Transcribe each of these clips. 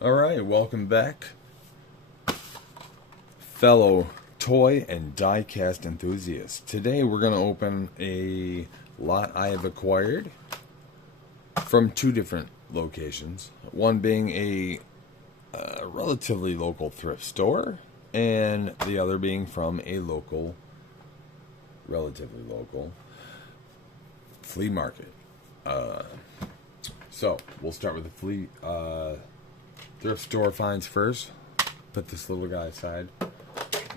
Alright, welcome back, fellow toy and die-cast enthusiasts. Today we're going to open a lot I have acquired from two different locations. One being a relatively local thrift store, and the other being from a relatively local flea market. So we'll start with the flea thrift store finds first. Put this little guy aside.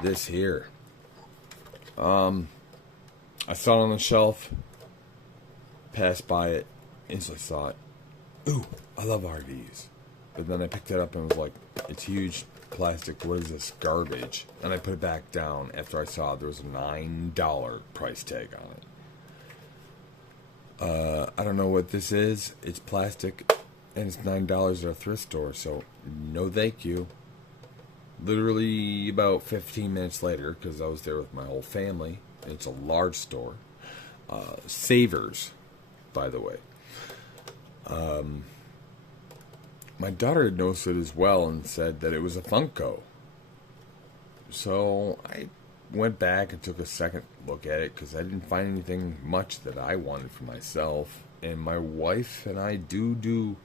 This here. I saw it on the shelf. Passed by it. Instantly saw it. Ooh, I love RVs. But then I picked it up and was like, it's huge plastic. What is this? Garbage. And I put it back down after I saw there was a $9 price tag on it. I don't know what this is. It's plastic. And it's $9 at a thrift store. So, no thank you. Literally about 15 minutes later, because I was there with my whole family. And it's a large store. Savers, by the way. My daughter had noticed it as well and said that it was a Funko. So I went back and took a second look at it because I didn't find anything much that I wanted for myself. And my wife and I do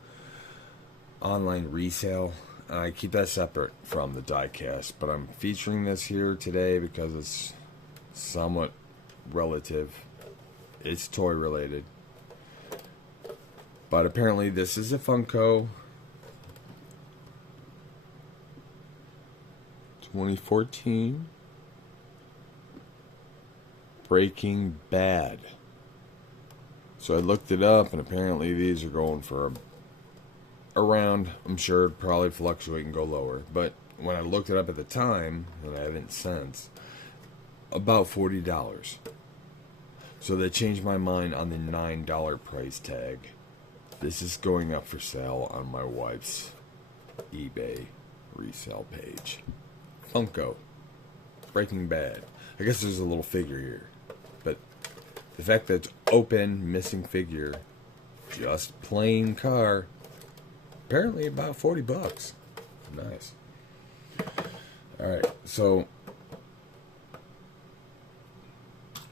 online resale. I keep that separate from the diecast, but I'm featuring this here today because it's somewhat relative. It's toy related. But apparently this is a Funko 2014 Breaking Bad. So I looked it up, and apparently these are going for around, I'm sure it'd probably fluctuate and go lower, but when I looked it up at the time, and I haven't since, about $40. So they changed my mind on the $9 price tag. This is going up for sale on my wife's eBay resale page. Funko Breaking Bad. I guess there's a little figure here, but the fact that it's open, missing figure, just plain car, apparently about $40. Nice. Alright, so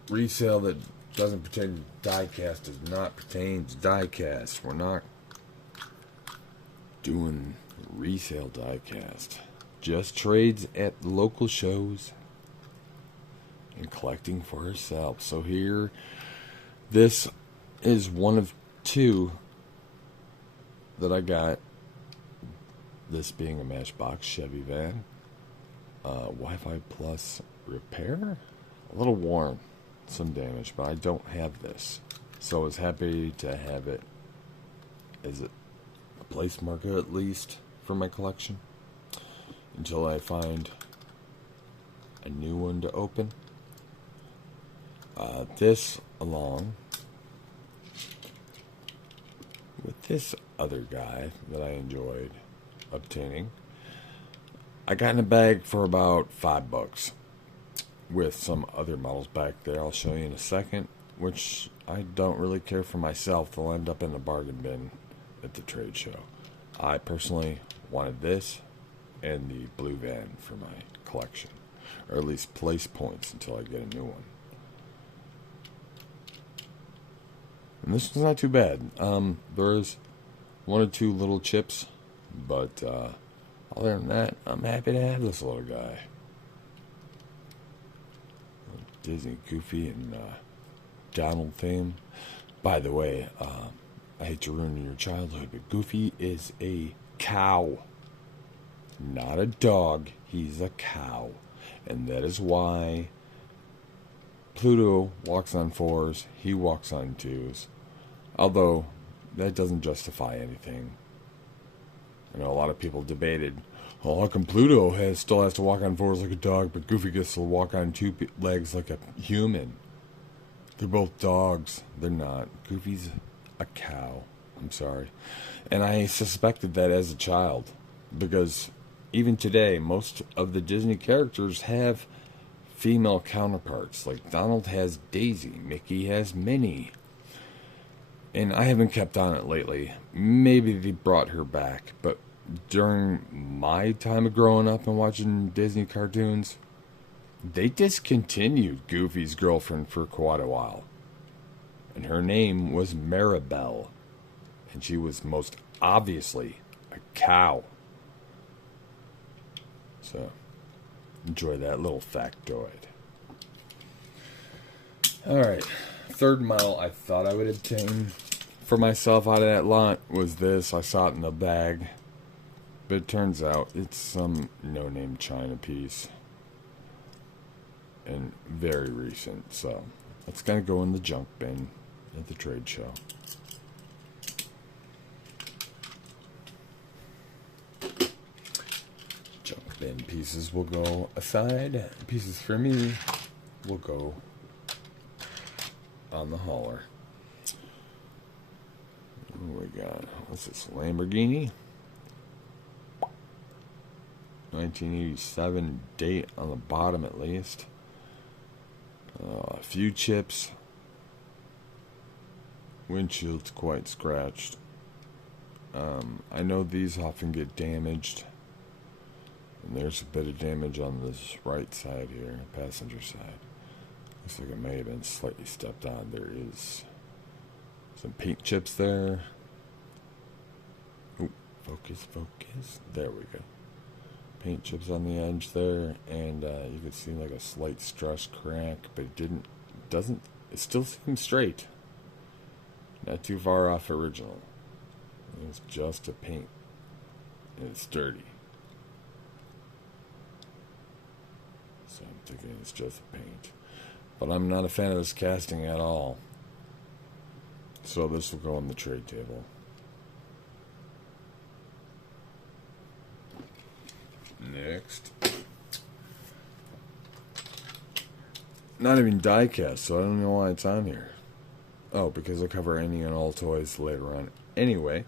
resale that doesn't pertain to diecast does not pertain to diecast. We're not doing resale diecast. Just trades at local shows and collecting for herself. So here, this is one of two that I got. This being a Matchbox Chevy van. Wi-Fi Plus repair. A little worn. Some damage, but I don't have this. So I was happy to have it as a place marker at least for my collection. Until I find a new one to open. This along with this other guy that I enjoyed obtaining. I got in a bag for about $5 with some other models back there. I'll show you in a second, which I don't really care for myself. They'll end up in the bargain bin at the trade show. I personally wanted this and the blue van for my collection, or at least place points until I get a new one. And this one's not too bad. There's one or two little chips, but other than that, I'm happy to have this little guy. Disney, Goofy, and Donald theme. By the way, I hate to ruin your childhood, but Goofy is a cow. Not a dog, he's a cow. And that is why Pluto walks on 4s, he walks on 2s. Although, that doesn't justify anything. I know a lot of people debated, well, how come Pluto still has to walk on 4s like a dog, but Goofy gets to walk on 2 legs like a human? They're both dogs. They're not. Goofy's a cow. I'm sorry. And I suspected that as a child, because even today, most of the Disney characters have female counterparts. Like Donald has Daisy, Mickey has Minnie. And I haven't kept on it lately. Maybe they brought her back, but during my time of growing up and watching Disney cartoons, they discontinued Goofy's girlfriend for quite a while. And her name was Maribel. And she was most obviously a cow. So, enjoy that little factoid. Alright, third model I thought I would obtain for myself out of that lot was this. I saw it in the bag. But it turns out it's some no-name China piece. And very recent. So, it's going to go in the junk bin at the trade show. Junk bin pieces will go aside. Pieces for me will go on the hauler. What we got? What's this? Lamborghini? 1987 date on the bottom at least. A few chips. Windshield's quite scratched. I know these often get damaged. And there's a bit of damage on this right side here, passenger side. Looks like it may have been slightly stepped on. There is some paint chips there. Oh, focus. There we go. Paint chips on the edge there, and you could see like a slight stress crack, but it still seems straight. Not too far off original. It's just a paint, and it's dirty. So I'm thinking it's just a paint. But I'm not a fan of this casting at all. So this will go on the trade table. Next. Not even diecast, so I don't know why it's on here. Oh, because I cover any and all toys later on. Anyway,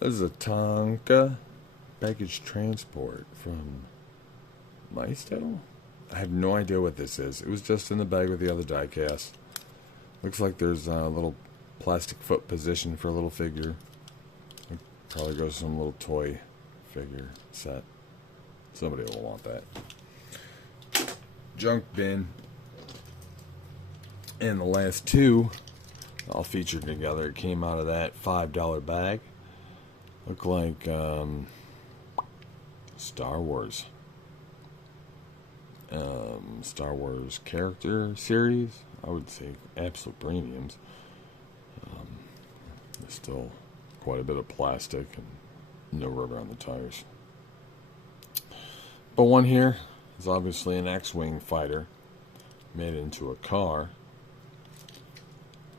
this is a Tonka package transport from Maisto? I have no idea what this is. It was just in the bag with the other diecast. Looks like there's a little plastic foot position for a little figure. It probably goes to some little toy figure set. Somebody will want that. Junk bin. And the last two, all featured together. It came out of that $5 bag. Look like Star Wars. Star Wars character series. I would say absolute premiums. There's still quite a bit of plastic and no rubber on the tires. But one here is obviously an X-Wing fighter made into a car.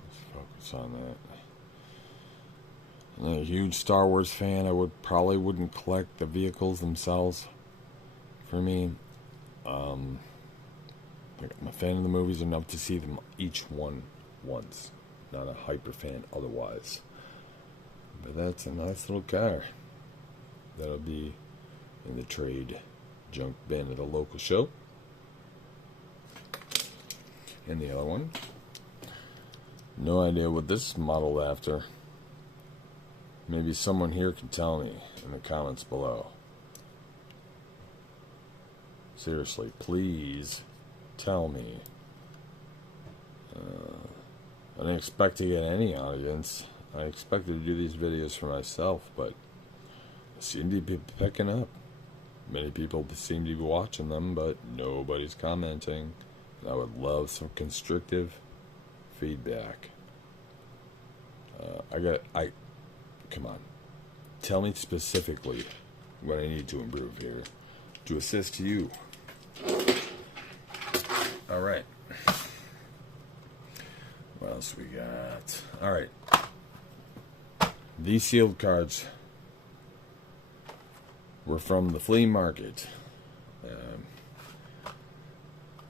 Let's focus on that. I'm a huge Star Wars fan. I probably wouldn't collect the vehicles themselves. For me, I'm a fan of the movies enough to see them each one once. Not a hyper fan otherwise. But that's a nice little car. That'll be in the trade junk bin at a local show. And the other one, no idea what this is modeled after. Maybe someone here can tell me in the comments below. Seriously, please tell me. I didn't expect to get any audience. I expected to do these videos for myself, but I seem to be picking up. Many people seem to be watching them, but nobody's commenting. I would love some constructive feedback. Come on. Tell me specifically what I need to improve here to assist you. Alright. What else we got? Alright. These sealed cards were from the flea market.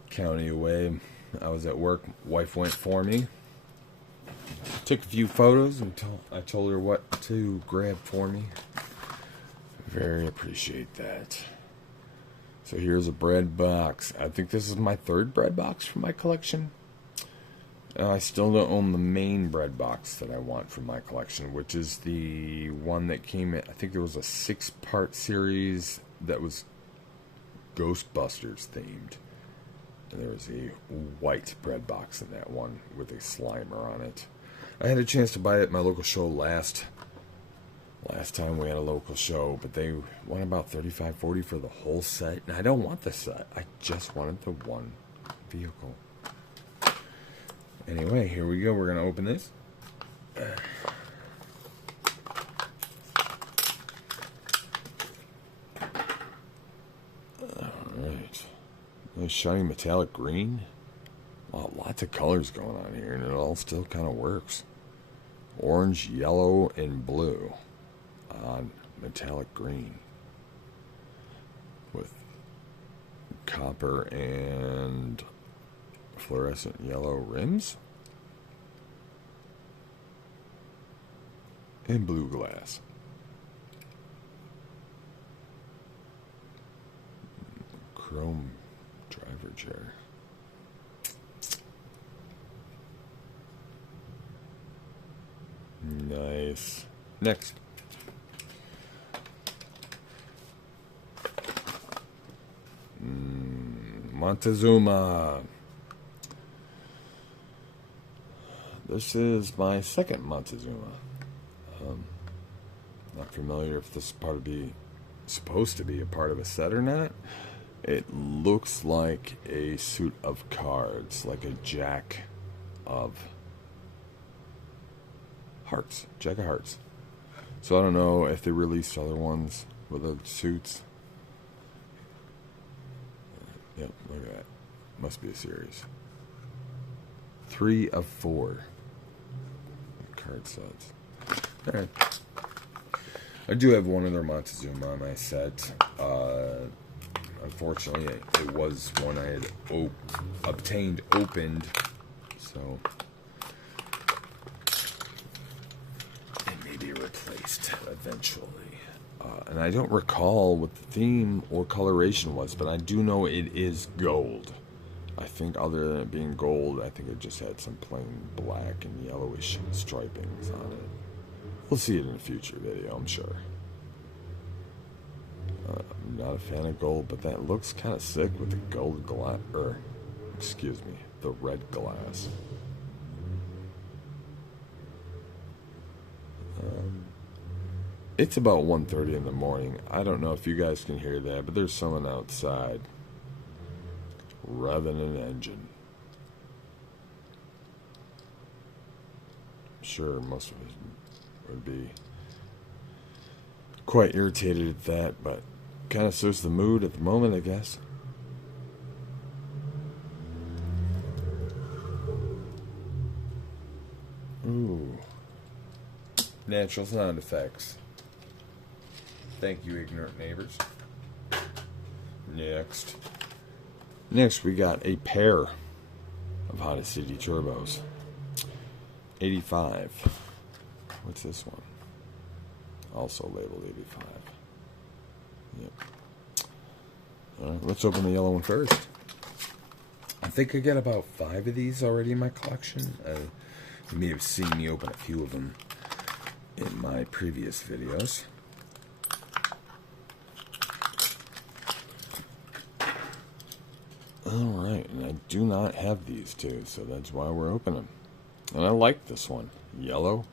County away. I was at work. Wife went for me. Took a few photos and I told her what to grab for me. Very appreciate that. So here's a bread box. I think this is my third bread box for my collection. I still don't own the main bread box that I want from my collection, which is the one that came in, I think it was a 6-part series that was Ghostbusters themed. And there was a white bread box in that one with a Slimer on it. I had a chance to buy it at my local show last time we had a local show, but they want about $35-40 for the whole set, and I don't want the set. I just wanted the one vehicle. Anyway, here we go. We're going to open this. Alright. Nice shiny metallic green. Wow, lots of colors going on here, and it all still kind of works. Orange, yellow, and blue on metallic green with copper and fluorescent yellow rims and blue glass. Chrome driver chair. Nice. Next. Montezuma. This is my second Montezuma. Not familiar if this is supposed to be a part of a set or not. It looks like a suit of cards, like a jack of hearts, jack of hearts. So I don't know if they released other ones with other suits. Yep, look at that. Must be a series. 3 of 4 card sets. Alright. I do have one other Montezuma on my set. Unfortunately, it was one I had obtained opened, so it may be replaced eventually. And I don't recall what the theme or coloration was, but I do know it is gold. I think other than it being gold, I think it just had some plain black and yellowish stripings on it. We'll see it in a future video, I'm sure. I'm not a fan of gold, but that looks kind of sick with the gold glass, the red glass. It's about 1:30 in the morning. I don't know if you guys can hear that, but there's someone outside revving an engine. I'm sure most of us would be quite irritated at that, but kind of suits the mood at the moment, I guess. Ooh. Natural sound effects. Thank you, ignorant neighbors. Next, we got a pair of Honda City Turbos. 85. What's this one? Also labeled 85. Yep. Alright, let's open the yellow one first. I think I got about 5 of these already in my collection. You may have seen me open a few of them in my previous videos. Alright, and I do not have these two, so that's why we're opening. And I like this one. Yellow,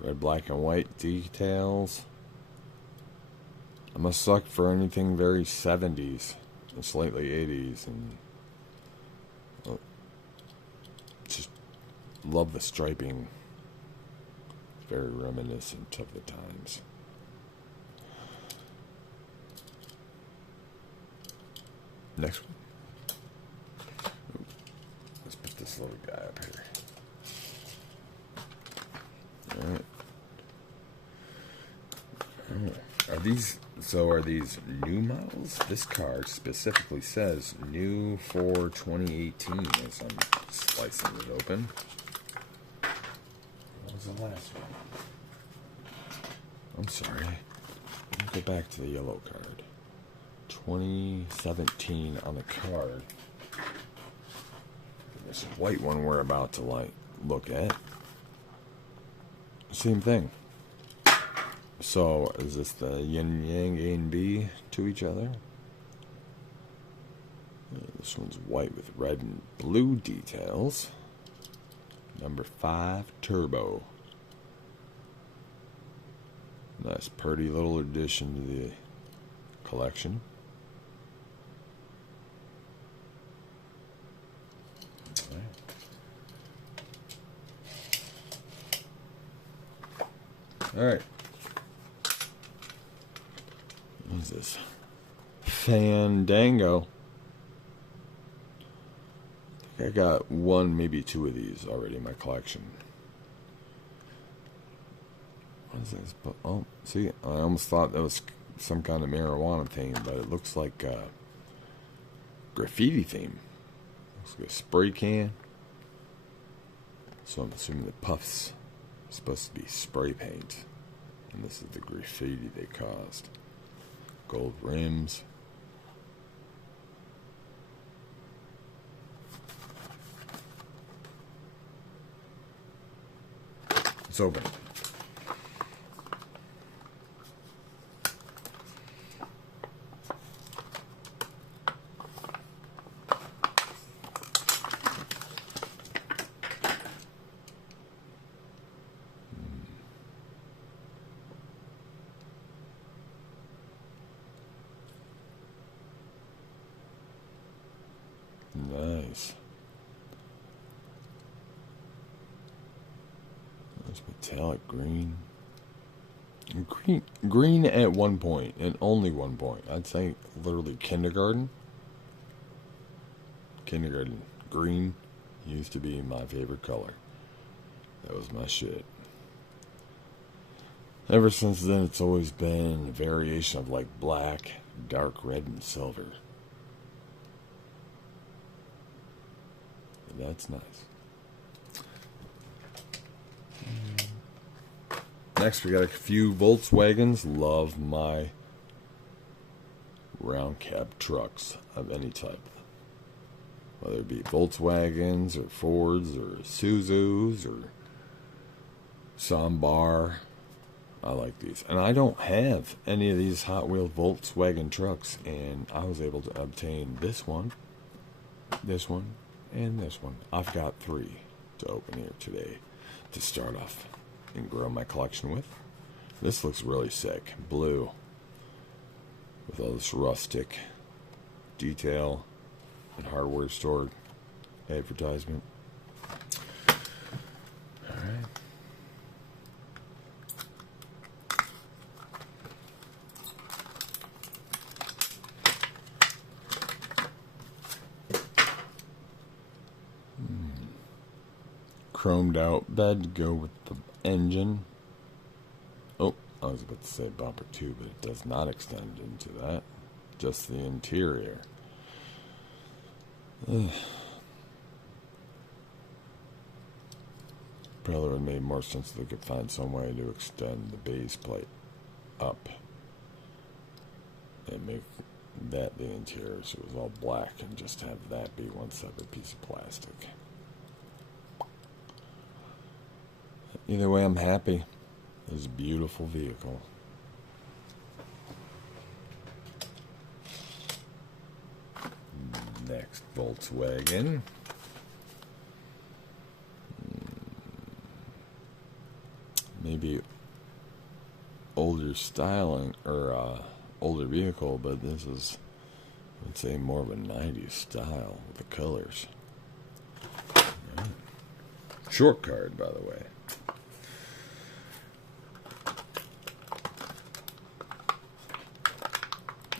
red, black, and white details. I'm a suck for anything very 70s and slightly 80s, and just love the striping. Very reminiscent of the times. Next one. Let's put this little guy up here. Alright. Are these new models? This card specifically says new for 2018 as I'm slicing it open. What was the last one? I'm sorry. Let me go back to the yellow card. 2017 on the card. This white one we're about to look at. Same thing. So is this the yin yang A and B to each other? This one's white with red and blue details. Number 5 Turbo. Nice, pretty little addition to the collection. All right. What is this? Fandango. I think I got one, maybe two of these already in my collection. What is this? Oh, see, I almost thought that was some kind of marijuana thing, but it looks like a graffiti theme. Looks like a spray can. So I'm assuming the puff's supposed to be spray paint. And this is the graffiti they caused. Gold rims. It's open. Nice. Nice metallic green. Green at one point, and only one point. I'd say literally kindergarten. Kindergarten green used to be my favorite color. That was my shit. Ever since then, it's always been a variation of like black, dark red, and silver. That's nice. Next, we got a few Volkswagens. Love my round cab trucks of any type. Whether it be Volkswagens or Fords or Isuzus or Sambar. I like these. And I don't have any of these Hot Wheels Volkswagen trucks. And I was able to obtain this one, and this one. I've got 3 to open here today to start off and grow my collection with. This looks really sick. Blue. With all this rustic detail and hardware store advertisement. Alright. Chromed out bed to go with the engine. Oh, I was about to say bumper too, but it does not extend into that. Just the interior. Probably would have made more sense if they could find some way to extend the base plate up and make that the interior so it was all black and just have that be one separate piece of plastic. Either way, I'm happy. It's a beautiful vehicle. Next, Volkswagen. Maybe older styling or older vehicle, but this is, I'd say, more of a 90s style with the colors. Right. Short card, by the way.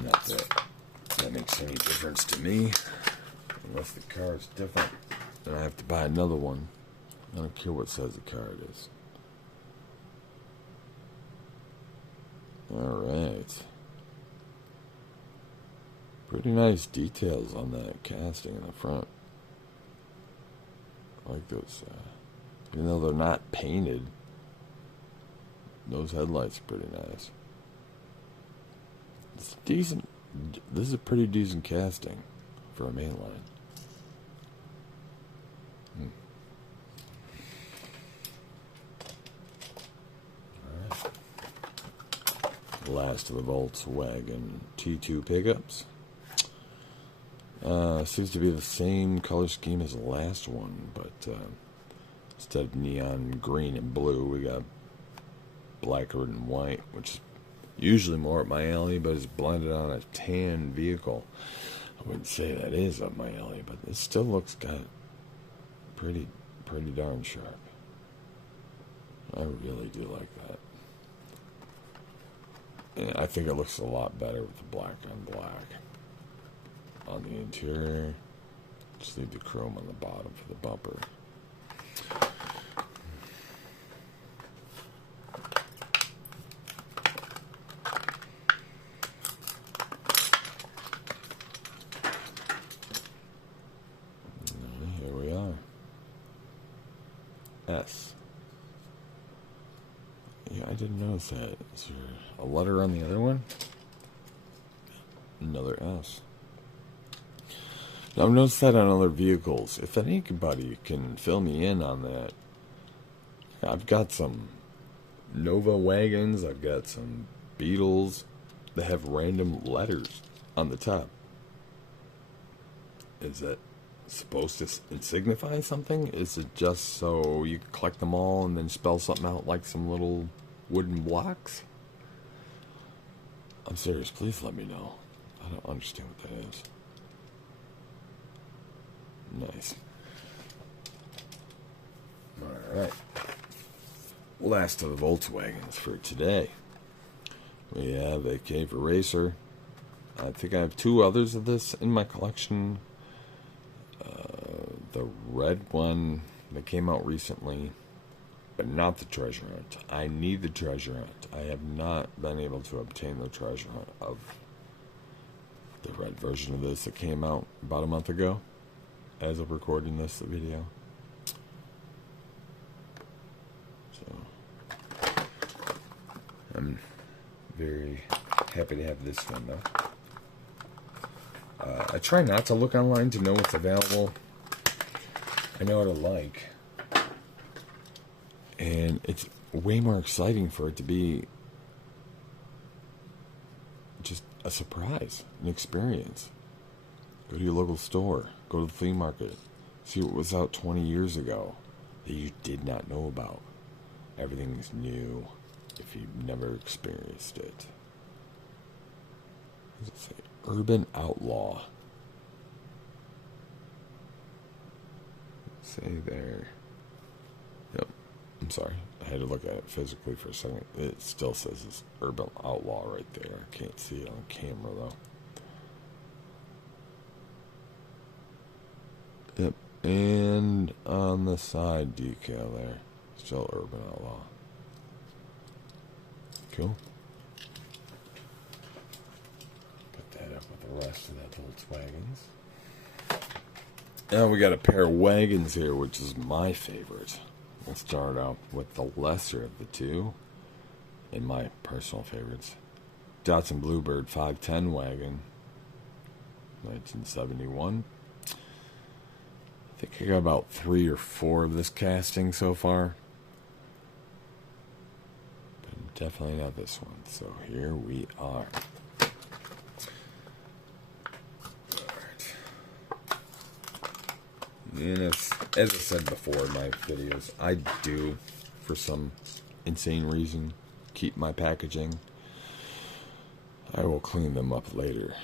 Not that that makes any difference to me, unless the card's different, then I have to buy another one. I don't care what size the card is. Alright. Pretty nice details on that casting in the front. I like those, even though they're not painted, those headlights are pretty nice. It's decent. This is a pretty decent casting for a mainline. Last of the Volkswagen T2 pickups. Seems to be the same color scheme as the last one, but instead of neon green and blue, we got black, red, and white, which is usually more up my alley, but it's blended on a tan vehicle. I wouldn't say that is up my alley, but it still looks kind of pretty darn sharp. I really do like that. And I think it looks a lot better with the black on black. On the interior, just leave the chrome on the bottom for the bumper. Here we are. S. Yeah, I didn't notice that. Is there a letter on the other one? Another S. Now, I've noticed that on other vehicles. If anybody can fill me in on that, I've got some Nova wagons, I've got some Beetles that have random letters on the top. Is it supposed to signify something? Is it just so you can collect them all and then spell something out like some little wooden blocks? I'm serious, please let me know. I don't understand what that is. Nice. Alright. Last of the Volkswagens for today. We have a Cave Eraser. I think I have two others of this in my collection. The red one that came out recently, but not the treasure hunt. I need the treasure hunt. I have not been able to obtain the treasure hunt of the red version of this that came out about a month ago. As of recording this video. So I'm very happy to have this one though. I try not to look online to know what's available. I know what I like. And it's way more exciting for it to be just a surprise, an experience. Go to your local store. Go to the flea market. See what was out 20 years ago that you did not know about. Everything's new if you've never experienced it. What does it say? Urban Outlaw. Say there. Yep. I'm sorry. I had to look at it physically for a second. It still says it's Urban Outlaw right there. I can't see it on camera though. Yep, and on the side decal there, still Urban Outlaw. Cool. Put that up with the rest of the Volkswagens. Now we got a pair of wagons here, which is my favorite. We'll start out with the lesser of the two, and my personal favorites. Datsun Bluebird 510 wagon, 1971. I think I got about 3 or 4 of this casting so far. But definitely not this one. So here we are. Alright. And as I said before in my videos, I do, for some insane reason, keep my packaging. I will clean them up later.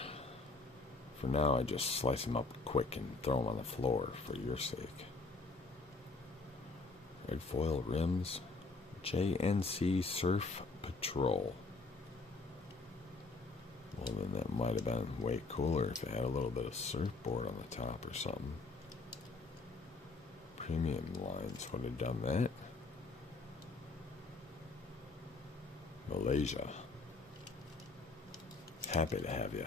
For now, I just slice them up quick and throw them on the floor for your sake. Red foil rims. JNC Surf Patrol. Well, then that might have been way cooler if it had a little bit of surfboard on the top or something. Premium lines would have done that. Malaysia. Happy to have you.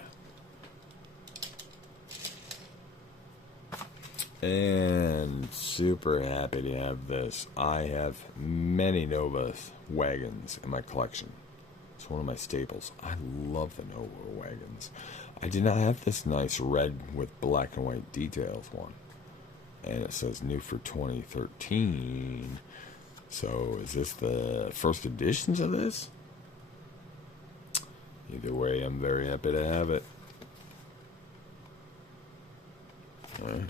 And super happy to have this. I have many Nova wagons in my collection. It's one of my staples. I love the Nova wagons. I did not have this nice red with black and white details one. And it says new for 2013. So is this the first edition to this? Either way, I'm very happy to have it. All right.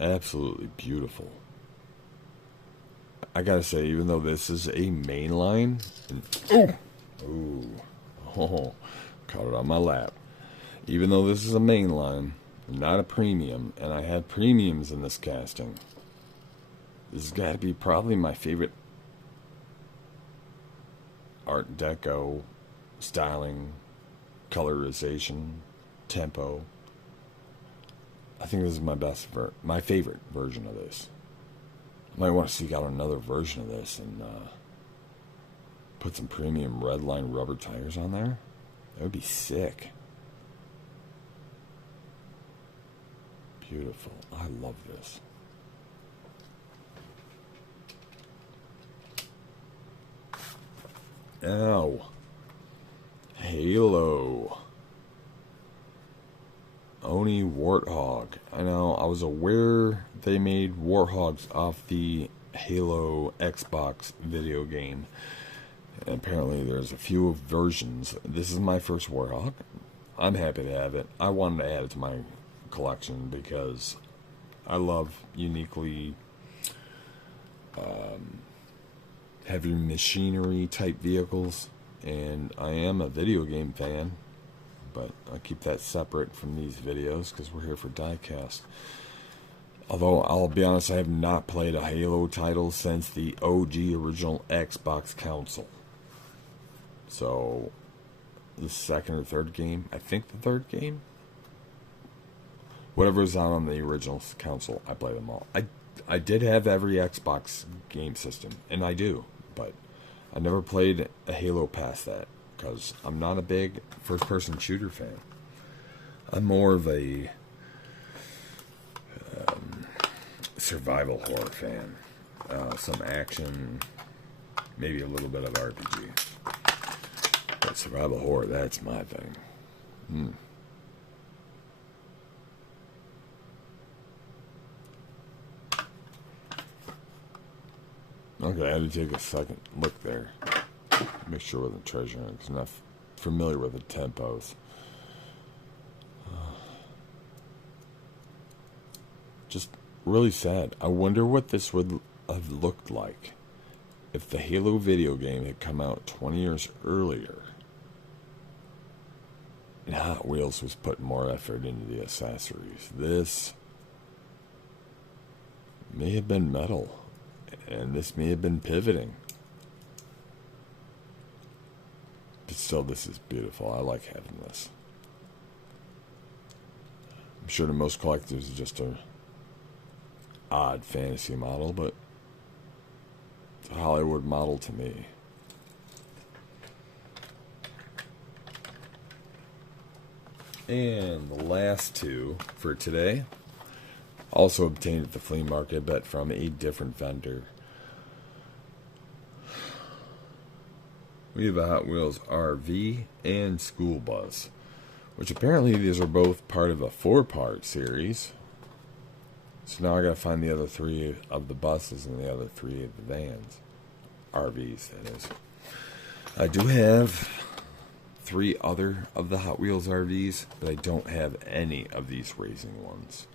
Absolutely beautiful. I gotta say, even though this is a mainline, oh, caught it on my lap. Even though this is a mainline, not a premium, and I had premiums in this casting, this has got to be probably my favorite Art Deco styling, colorization, tempo. I think this is my favorite version of this. I might want to seek out another version of this and put some premium Redline rubber tires on there. That would be sick. Beautiful. I love this. Ow. Halo. Oni Warthog. I know, I was aware they made Warthogs off the Halo Xbox video game. And apparently there's a few versions. This is my first Warthog. I'm happy to have it. I wanted to add it to my collection because I love uniquely heavy machinery type vehicles. And I am a video game fan. But I keep that separate from these videos because we're here for Diecast. Although, I'll be honest, I have not played a Halo title since the OG original Xbox console. So, the second or third game, I think the third game? Whatever was out on the original console, I play them all. I did have every Xbox game system, and I do, but I never played a Halo past that. Because I'm not a big first-person shooter fan. I'm more of a survival horror fan. Some action, maybe a little bit of RPG. But survival horror, that's my thing. Okay, I had to take a second look there. Make sure with the treasure because I'm not familiar with the tempos. Just really sad. I wonder what this would have looked like if the Halo video game had come out 20 years earlier and Hot Wheels was putting more effort into the accessories. This may have been metal, and this may have been pivoting. But still, this is beautiful. I like having this. I'm sure to most collectors it's just a odd fantasy model, but it's a Hollywood model to me. And the last two for today, also obtained at the flea market, but from a different vendor. We have a Hot Wheels RV and School Bus, which apparently these are both part of a 4-part series. So now I gotta find the other 3 of the buses and the other 3 of the vans. RVs, that is. I do have 3 other of the Hot Wheels RVs, but I don't have any of these racing ones.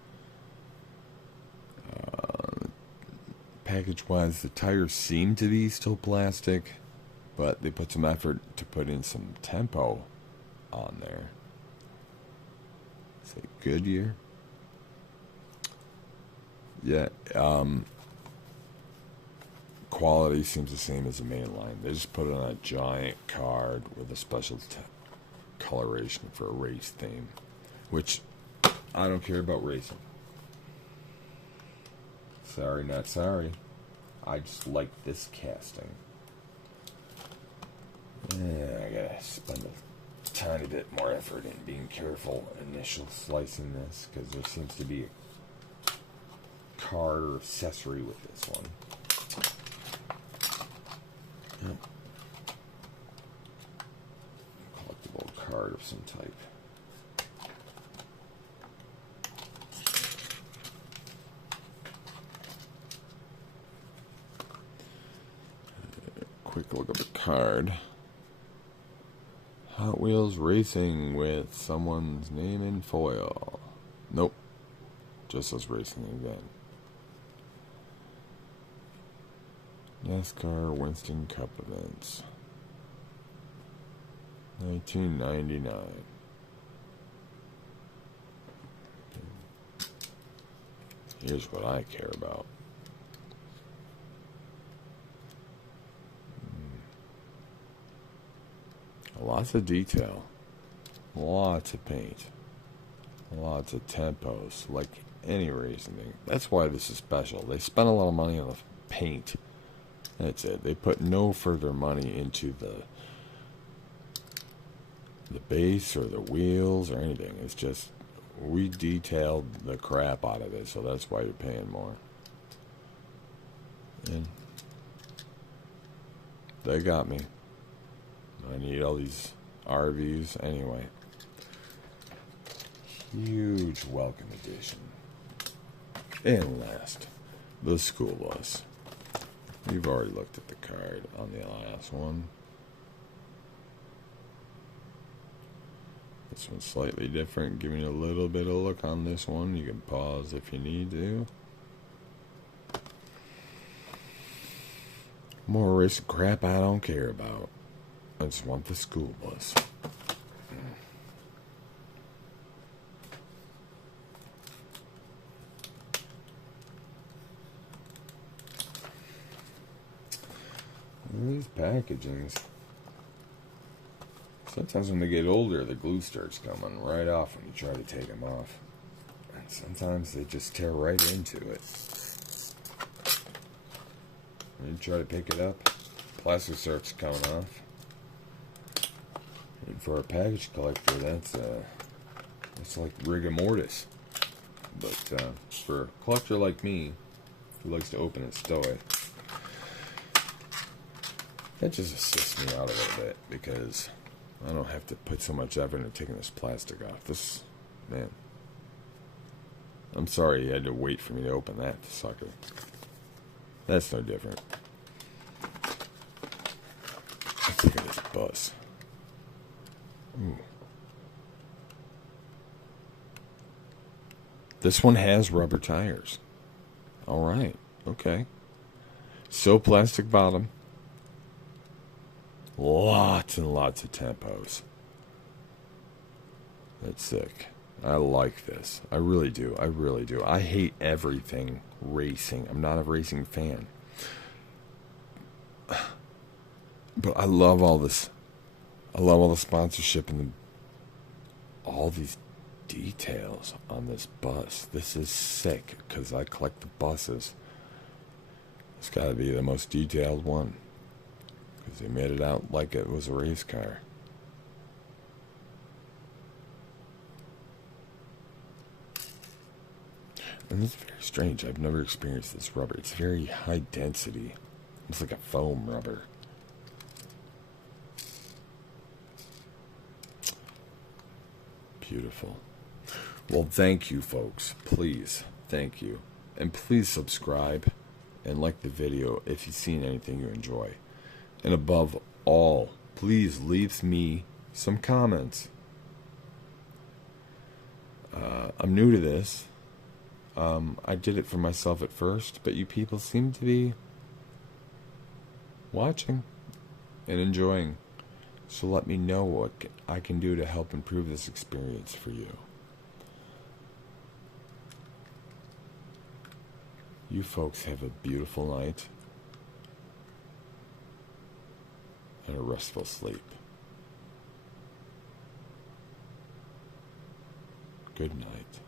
Package-wise, the tires seem to be still plastic, but they put some effort to put in some tempo on there. Say Goodyear. Yeah, quality seems the same as the main line. They just put it on a giant card with a special coloration for a race theme, which I don't care about racing. Sorry, not sorry. I just like this casting. Yeah, I gotta spend a tiny bit more effort in being careful initial slicing this, because there seems to be a card or accessory with this one. Yep. Collect card of some type. Quick look at the card. Hot Wheels racing with someone's name in foil. Nope. Just us racing again. NASCAR Winston Cup events. 1999. Here's what I care about. Lots of detail. Lots of paint. Lots of tempos. Like any racing thing. That's why this is special. They spent a lot of money on the paint. That's it. They put no further money into the base or the wheels or anything. It's just we detailed the crap out of it, so that's why you're paying more. And they got me. I need all these RVs anyway. Huge welcome edition. And last, the school bus. We've already looked at the card on the last one. This one's slightly different. Give me a little bit of look on this one. You can pause if you need to. More risk crap I don't care about. I just want the school bus. These packagings. Sometimes when they get older, the glue starts coming right off when you try to take them off. And sometimes they just tear right into it. When you try to pick it up, plastic starts coming off. And for a package collector, that's like rigor mortis. But for a collector like me, who likes to open and stow it, that just assists me out a little bit because I don't have to put so much effort into taking this plastic off. This, man, I'm sorry you had to wait for me to open that sucker. That's no different. Let's look at this bus. Ooh. This one has rubber tires. Alright, okay. So plastic bottom. Lots and lots of tempos. That's sick. I like this. I really do. I really do. I hate everything racing. I'm not a racing fan. But I love all this. I love all the sponsorship and all these details on this bus. This is sick because I collect the buses. It's got to be the most detailed one. Because they made it out like it was a race car. And it's very strange. I've never experienced this rubber. It's very high density. It's like a foam rubber. Beautiful. Well, thank you, folks. Please, thank you. And please subscribe and like the video if you've seen anything you enjoy. And above all, please leave me some comments. I'm new to this. I did it for myself at first, but you people seem to be watching and enjoying. So let me know what I can do to help improve this experience for you. You folks have a beautiful night. And a restful sleep. Good night.